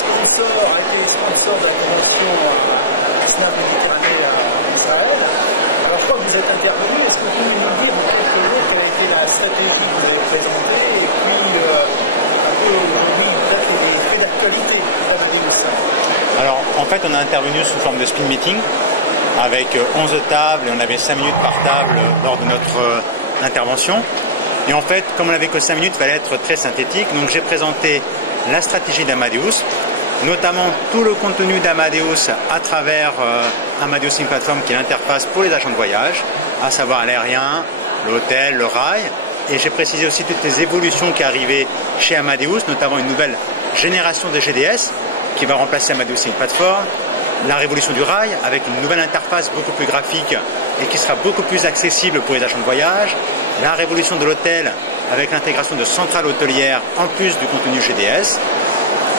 sponsor, a été sponsor de la convention Snap Méditerranée à Israël. Alors je crois que vous êtes intervenu. Est-ce que vous pouvez nous dire en quelques mots quelle a été la stratégie que vous avez présentée et puis un peu aujourd'hui peut-être les faits d'actualité d'Amadeus? Alors en fait on a intervenu sous forme de speed meeting avec 11 tables et on avait 5 minutes par table lors de notre intervention. Et en fait, comme on n'avait que 5 minutes, il fallait être très synthétique. Donc j'ai présenté la stratégie d'Amadeus, notamment tout le contenu d'Amadeus à travers Amadeus In Platform, qui est l'interface pour les agents de voyage, à savoir l'aérien, l'hôtel, le rail. Et j'ai précisé aussi toutes les évolutions qui arrivaient chez Amadeus, notamment une nouvelle génération de GDS qui va remplacer Amadeus In Platform, la révolution du rail avec une nouvelle interface beaucoup plus graphique et qui sera beaucoup plus accessible pour les agents de voyage, la révolution de l'hôtel avec l'intégration de centrales hôtelières en plus du contenu GDS.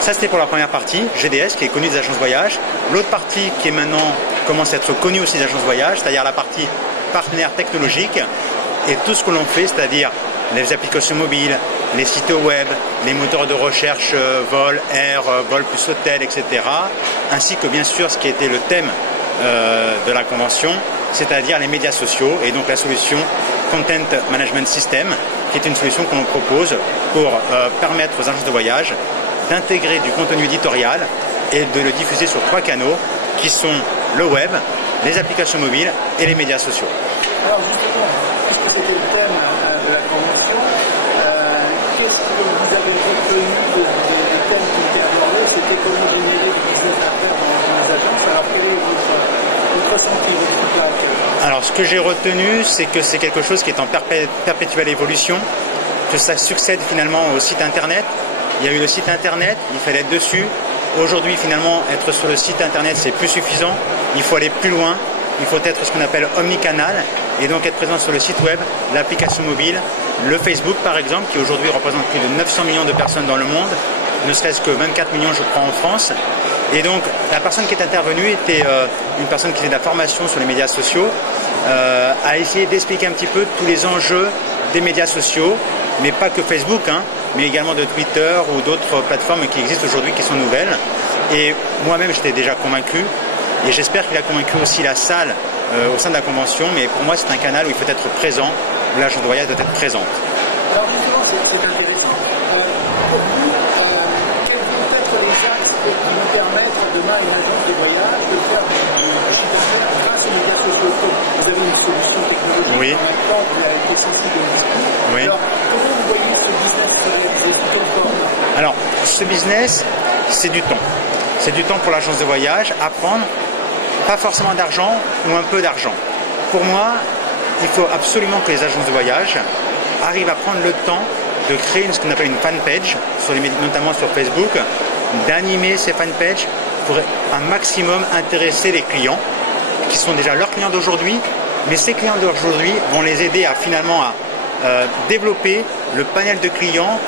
Ça c'était pour la première partie, GDS qui est connue des agences de voyage. L'autre partie qui est maintenant commence à être connue aussi des agences de voyage, c'est-à-dire la partie partenaire technologique et tout ce que l'on fait, c'est-à-dire les applications mobiles, les sites web, les moteurs de recherche vol, air, vol plus hôtel, etc. Ainsi que bien sûr ce qui était le thème de la convention, c'est-à-dire les médias sociaux et donc la solution Content Management System, qui est une solution que l'on propose pour permettre aux agences de voyage d'intégrer du contenu éditorial et de le diffuser sur 3 canaux qui sont le web, les applications mobiles et les médias sociaux. Alors justement, puisque c'était le thème de la convention, qu'est-ce que vous avez retenu des thèmes qui étaient abordés? C'était comment générer du business d'affaires dans les agences. Alors quel est votre ressenti, votre feedback? Alors ce que j'ai retenu, c'est que c'est quelque chose qui est en perpétuelle évolution, que ça succède finalement au site internet. Il y a eu le site internet, il fallait être dessus. Aujourd'hui finalement être sur le site internet c'est plus suffisant, il faut aller plus loin. Il faut être ce qu'on appelle omnicanal et donc être présent sur le site web, l'application mobile, le Facebook par exemple, qui aujourd'hui représente plus de 900 millions de personnes dans le monde, ne serait-ce que 24 millions je crois en France. Et donc la personne qui est intervenue était une personne qui faisait de la formation sur les médias sociaux, a essayé d'expliquer un petit peu tous les enjeux des médias sociaux, mais pas que Facebook, mais également de Twitter ou d'autres plateformes qui existent aujourd'hui qui sont nouvelles. Et moi-même j'étais déjà convaincu. Et j'espère qu'il a convaincu aussi la salle au sein de la convention, mais pour moi c'est un canal où il faut être présent, où l'agent de voyage doit être présente. Alors justement c'est intéressant. Pour vous, quels vont être les axes qui vont permettre demain à une agence de voyage de faire du chiffre d'affaires grâce aux médias sociaux? Vous avez une solution technologique, oui. En même temps vous avez été sensible au discours. Oui. Alors comment vous voyez ce business se réaliser du temps fort? Alors ce business c'est du temps. C'est du temps pour l'agence de voyage à prendre. Pas forcément d'argent ou un peu d'argent. Pour moi, il faut absolument que les agences de voyage arrivent à prendre le temps de créer ce qu'on appelle une fanpage, notamment sur Facebook, d'animer ces fanpages pour un maximum intéresser les clients, qui sont déjà leurs clients d'aujourd'hui, mais ces clients d'aujourd'hui vont les aider à finalement développer le panel de clients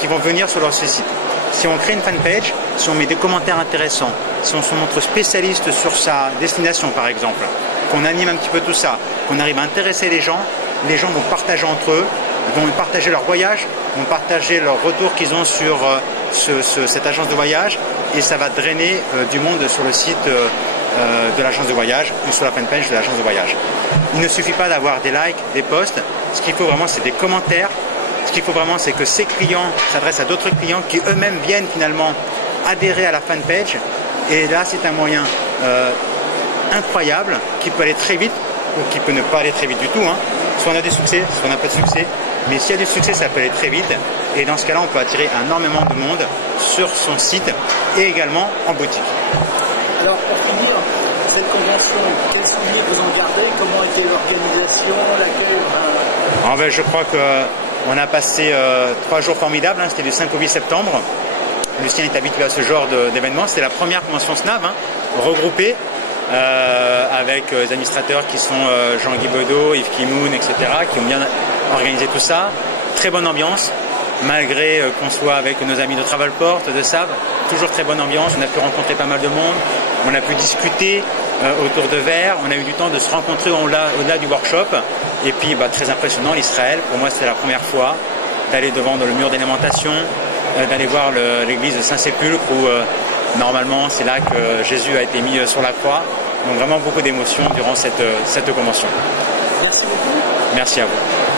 qui vont venir sur leur site. Si on crée une fanpage, si on met des commentaires intéressants, si on se montre spécialiste sur sa destination par exemple, qu'on anime un petit peu tout ça, qu'on arrive à intéresser les gens vont partager entre eux, vont partager leur voyage, vont partager leur retour qu'ils ont sur cette agence de voyage et ça va drainer du monde sur le site de l'agence de voyage ou sur la fanpage de l'agence de voyage. Il ne suffit pas d'avoir des likes, des posts, ce qu'il faut vraiment c'est des commentaires. Ce qu'il faut vraiment, c'est que ces clients s'adressent à d'autres clients qui eux-mêmes viennent finalement adhérer à la fanpage. Et là, c'est un moyen incroyable qui peut aller très vite ou qui peut ne pas aller très vite du tout. Soit on a des succès, soit on n'a pas de succès. Mais s'il y a du succès, ça peut aller très vite. Et dans ce cas-là, on peut attirer énormément de monde sur son site et également en boutique. Alors, pour finir, cette convention, quels souvenirs vous en gardez? Comment était l'organisation? L'accueil? Je crois que on a passé 3 jours formidables, c'était du 5 au 8 septembre. Lucien est habitué à ce genre d'événement. C'était la première convention SNAV, regroupée avec les administrateurs qui sont Jean-Guy Bedeau, Yves Kimoun, etc., qui ont bien organisé tout ça. Très bonne ambiance, malgré qu'on soit avec nos amis de Travelport, de SAV. Toujours très bonne ambiance, on a pu rencontrer pas mal de monde, on a pu discuter autour de verres, on a eu du temps de se rencontrer au-delà du workshop. Et puis très impressionnant l'Israël, pour moi c'était la première fois d'aller devant le mur d'alimentation, d'aller voir l'église de Saint-Sépulcre où normalement c'est là que Jésus a été mis sur la croix. Donc vraiment beaucoup d'émotions durant cette convention. Merci beaucoup. Merci à vous.